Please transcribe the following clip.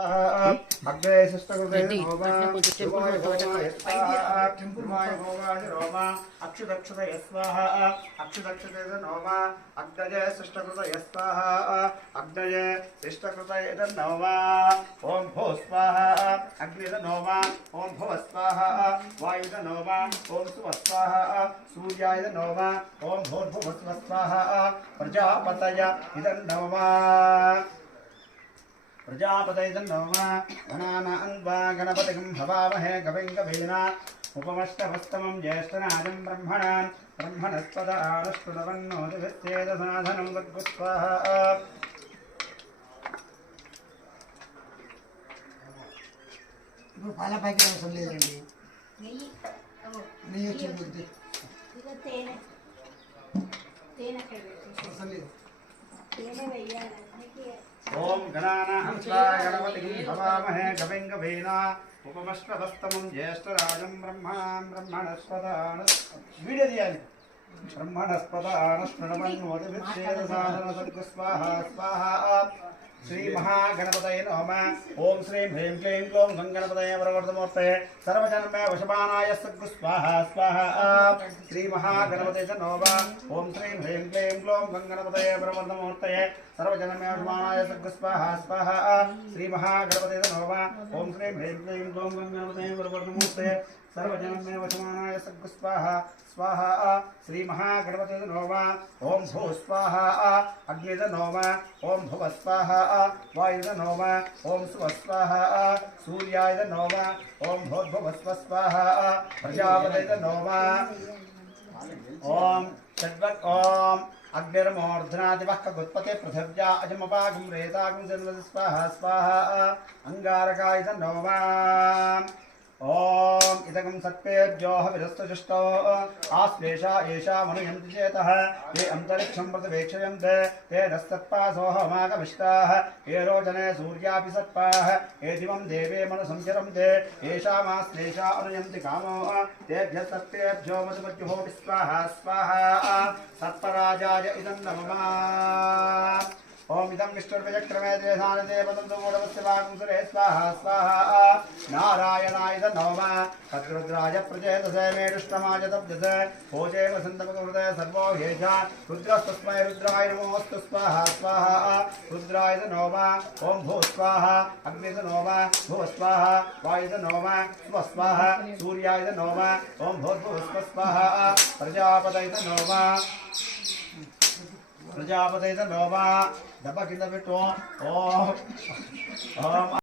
अग्रे शिष्टकृते नमः शिवाय भवाय स्वाहा शिवाय भवाय रोमा अक्षुदक्षते स्वाहा अक्षुदक्षते नमः अग्नये शिष्टकृते स्वाहा अग्नये शिष्टकृते नमः ओम भो स्वाहा अग्निद नमः ओम भव स्वाहा वायुद नमः ओम सुव स्वाहा सूर्याय नमः ओम भूर्भुवस्व स्वाहा प्रजापतय इदं नमः प्रजापतये नमः गणानान्वा गणपतिं हवामहे कविं कवीना उपमष्टवस्तमं ज्येष्ठनादं ब्रह्मणान् ब्रह्मणस्पद आनष्टुतवन्नोतिभिश्चेदसाधनं तद्गुस्वाहा ఇప్పుడు పాల ప్యాకెట్ అవసరం లేదండి నెయ్యి వచ్చింది అవసరం లేదు ओम गणानाहंसा गणपतिं हवामहे कविं कवीना उपमष्टवस्तमं ज्येष्ठराजं ब्रह्मणस्पदान वीडियो दियाली ब्रह्मणस्पदानस्मृणमन्नोतिभिश्चेदसाधनसद्गुस्वाहा स्वाहा श्री महागणपतये नमः ओम श्रीं ह्रीं क्लीं ग्लौं गणपतये वरवर्धमूर्तये सर्वजन्मे वशमानाय सद्गुस्वाहा स्वाहा श्री महागणपतये नमः ओम श्रीं ह्रीं क्लीं ग्लौं गणपतये वरवर्धमूर्तये सर्वजन्मे वशमानाय सद्गुस्वाहा स्वाहा श्री महागणपतये नमः ओम श्रीं ह्रीं क्लीं ग्लौं गणपतये वरवर्धमूर्तये सर्वजन्मे वशमानाय सद्गुस्वाहा स्वाहा श्री महागणपतये नमः ओम भू स्वाहा अग्निद नमः ओम भुव स्वाहा वायुद नमः ओम सुव स्वाहा सूर्याय नमः ओम भूर्भुवस्व स्वाहा प्रजापतये नमः ओम षड्वक् ओम अग्निर्मूर्धनादिवः कगुत्पते पृथिव्या अजमपागं रेतागं जन्मति स्वाहा स्वाहा अंगारकाय नमः ओम इदगं सत्पेभ्योः विरस्तजुष्टो आश्लेषा एषा मनुयन्ति चेतः ये अन्तरिक्षं प्रतिवेक्षयन्ते ते नस्तत्पासोऽहमागमिष्टाः ये रोचने सूर्यापि सत्पाः ये दिवं देवे मनुसंचरन्ते येषामाश्लेषा अनुयन्ति कामो तेभ्यः सत्पेभ्यो मधुमद्युः स्वाहा स्वाहा सत्पराजाय इदं नमः ओम इदं विष्णुर्विचक्रमे द्वेधानते पतन्तु मूढमस्य वागं सुरे स्वाहा स्वाहा नारायणाय नमः तद्रुद्राय प्रचेतसे मे दुष्टमाय तब्जसे भोजे वसन्तमकृते सर्वो ह्येषा रुद्रस्तस्मै रुद्राय नमोऽस्तु स्वाहा स्वाहा रुद्राय नमः ओम भू स्वाहा अग्निद नमः भुव स्वाहा वायुद नमः स्व स्वाहा सूर्याय नमः ओम भूर्भुवस्व स्वाहा प्रजापतये नमः प्रजापतये नमः दब किंद बिट्टो ओम